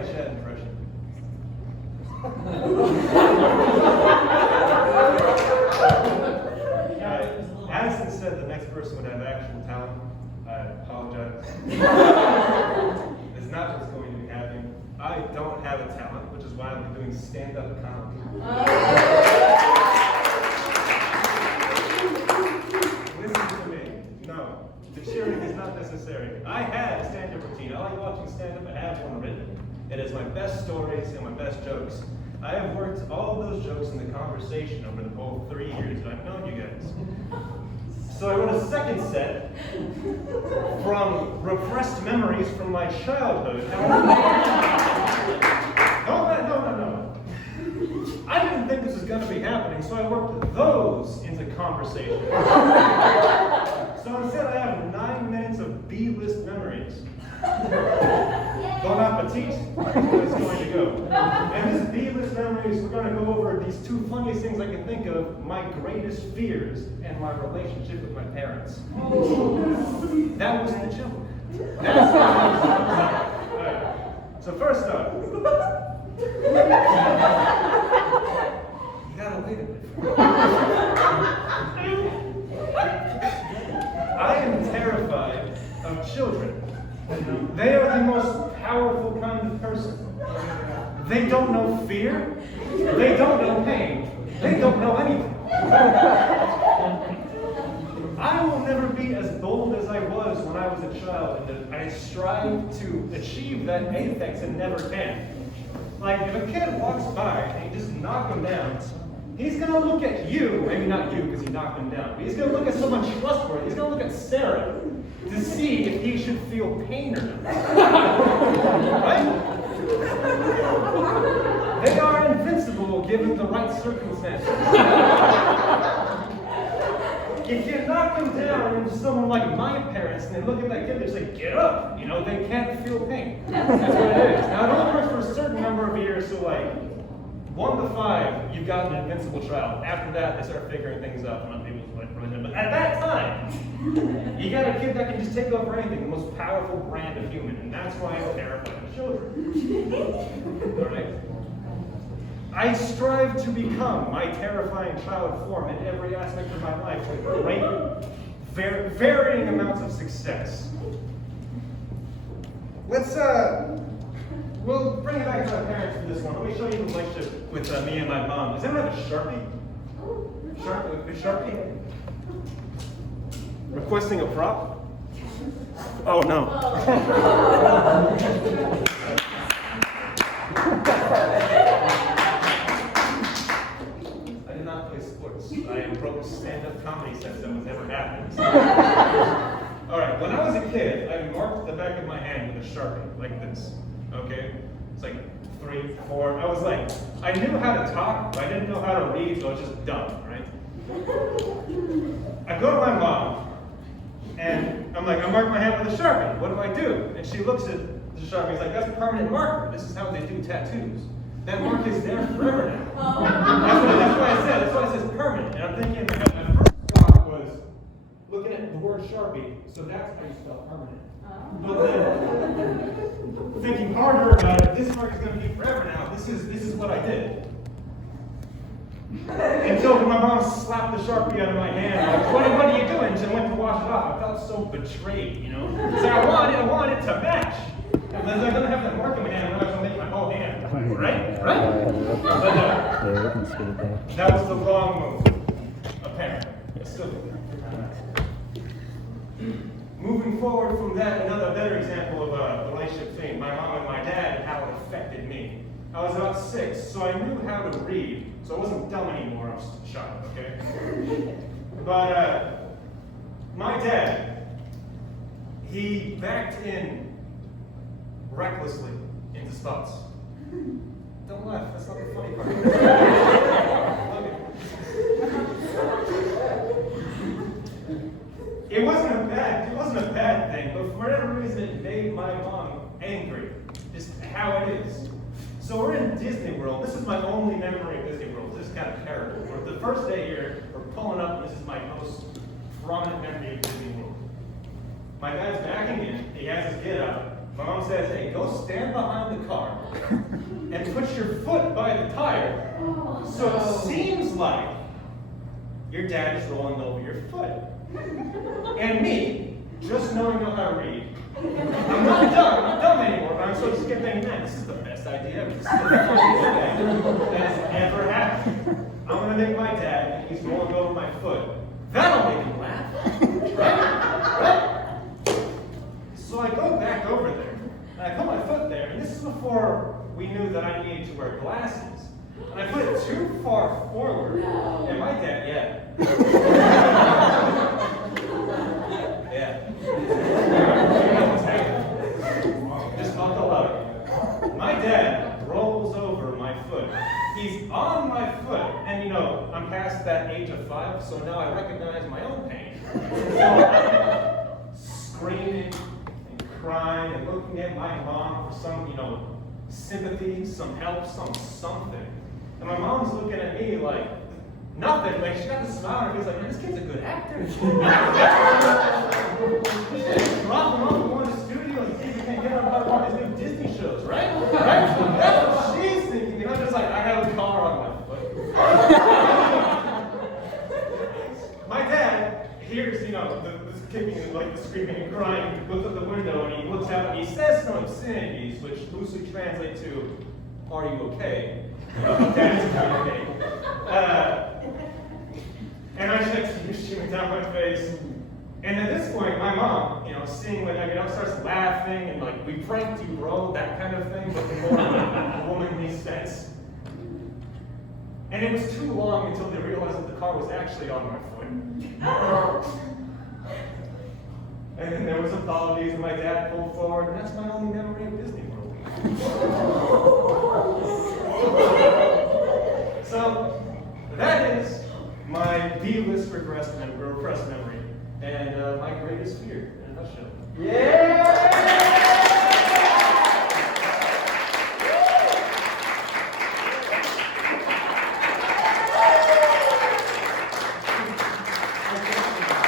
my Chad impression. Addison said the next person would have actual talent. I apologize. It's not what's going to be happening. I don't have a talent, which is why I'm doing stand-up comedy. Listen to me. No, the cheering is not necessary. I have a stand-up routine. I like watching stand-up. I have one written. It is my best stories and my best jokes. I have worked all of those jokes in the conversation over the whole 3 years that I've known you guys. So I wrote a second set from repressed memories from my childhood. No. I didn't think this was going to be happening, so I worked those into conversation. So instead I have 9 minutes of B-list memories. Bon appetit is going to go. And this B-list memories, we're going to go over these 2 funniest things I can think of, my greatest fears and my relationship with my parents. That was the joke. That's the right. So first up, you gotta wait a bit. I am terrified of children. They are the most powerful kind of person. They don't know fear. They don't know pain. They don't know anything. I will never be as bold as I was when I was a child, and I strive to achieve that apex and never can. Like, if a kid walks by and you just knock him down, he's going to look at you, maybe not you because you knocked him down, but he's going to look at someone trustworthy. He's going to look at Sarah to see if he should feel pain or not. Right? They are invincible given the right circumstances. If you knock them down into someone like my parents and they look at that kid, they say, get up. You know, they can't feel pain. That's what it is. Now, it only works for a certain number of years, so like 1 to 5, you've got an invincible child. After that, they start figuring things out from other people's religion. But at that time, you got a kid that can just take over anything, the most powerful brand of human, and that's why I'm terrified of children. All right? I strive to become my terrifying child form in every aspect of my life with great, varying amounts of success. We'll bring it back to our parents for this one. Let me show you the relationship with me and my mom. Does anyone have a Sharpie? Sharpie? Requesting a prop? Oh no. I did not play sports. I broke stand-up comedy sets that was never happened. Alright, when I was a kid, I marked the back of my hand with a Sharpie, like this. Okay? It's like 3, 4. I knew how to talk, but I didn't know how to read, so I was just dumb, right? I go to my mom, and I'm like, I mark my hand with a Sharpie. What do I do? And she looks at the Sharpie. She's like, that's a permanent marker. This is how they do tattoos. That mark is there forever now. That's why it says permanent. And I'm thinking, my first thought was looking at the word Sharpie, so that's how you spell permanent. But then, thinking harder about it, this mark is going to be forever now. This is what I did. Until my mom slapped the Sharpie out of my hand, like, what are you doing? She went to wash it off. I felt so betrayed, you know? So I want it to match. And then I'm going to have that mark in my hand, and I'm going to make my whole hand. Right? But that was the wrong move, apparently. Still. Moving forward from that, another better example of a relationship thing, my mom and my dad and how it affected me. I was about 6, so I knew how to read, so I wasn't dumb anymore, I was sharp, okay? But my dad, he backed in recklessly into spots. Don't laugh, that's not the funny part. It wasn't a bad thing, but for whatever reason it made my mom angry. Just how it is. So we're in Disney World. This is my only memory of Disney World. This is kind of terrible. We're the first day here, we're pulling up, and this is my most prominent memory of Disney World. My dad's backing in, he has his get out. My mom says, hey, go stand behind the car and put your foot by the tire. So it seems like your dad is rolling over your foot. And me, just knowing how to read, I'm not dumb anymore, but I'm supposed to get thinking, man, this is the best idea ever. This is the funniest thing that has ever happened. I'm going to make my dad, he's rolling over my foot. That'll make him laugh. Right? So I go back over there, and I put my foot there, and this is before we knew that I needed to wear glasses. And I put it too far forward, and my dad, yeah. Just buckle up. My dad rolls over my foot. He's on my foot, and you know, I'm past that age of 5, so now I recognize my own pain. So I'm screaming and crying and looking at my mom for some, you know, sympathy, some help, something. And my mom's looking at me like, nothing. Like, she got the smile and he's like, man, this kid's a good actor. Drop him off and go in the studio and see if he can get on one of these new Disney shows, right? That's what she's thinking. And I'm just like, I have a car on my foot. My dad hears, you know, the kicking and like the screaming and crying, looks out the window and he looks out and he says some obscenities, which loosely translate to, are you okay? Dad's okay. And I just like tears streaming down my face. And at this point, my mom, you know, seeing like, you know, starts laughing and like, we pranked you, bro, that kind of thing, but in more of a womanly sense. And it was too long until they realized that the car was actually on my foot. And then there was apologies, and my dad pulled forward, and that's my only memory of Disney World. So, that is my B-list repressed memory, and my greatest fear in a nutshell. Yeah!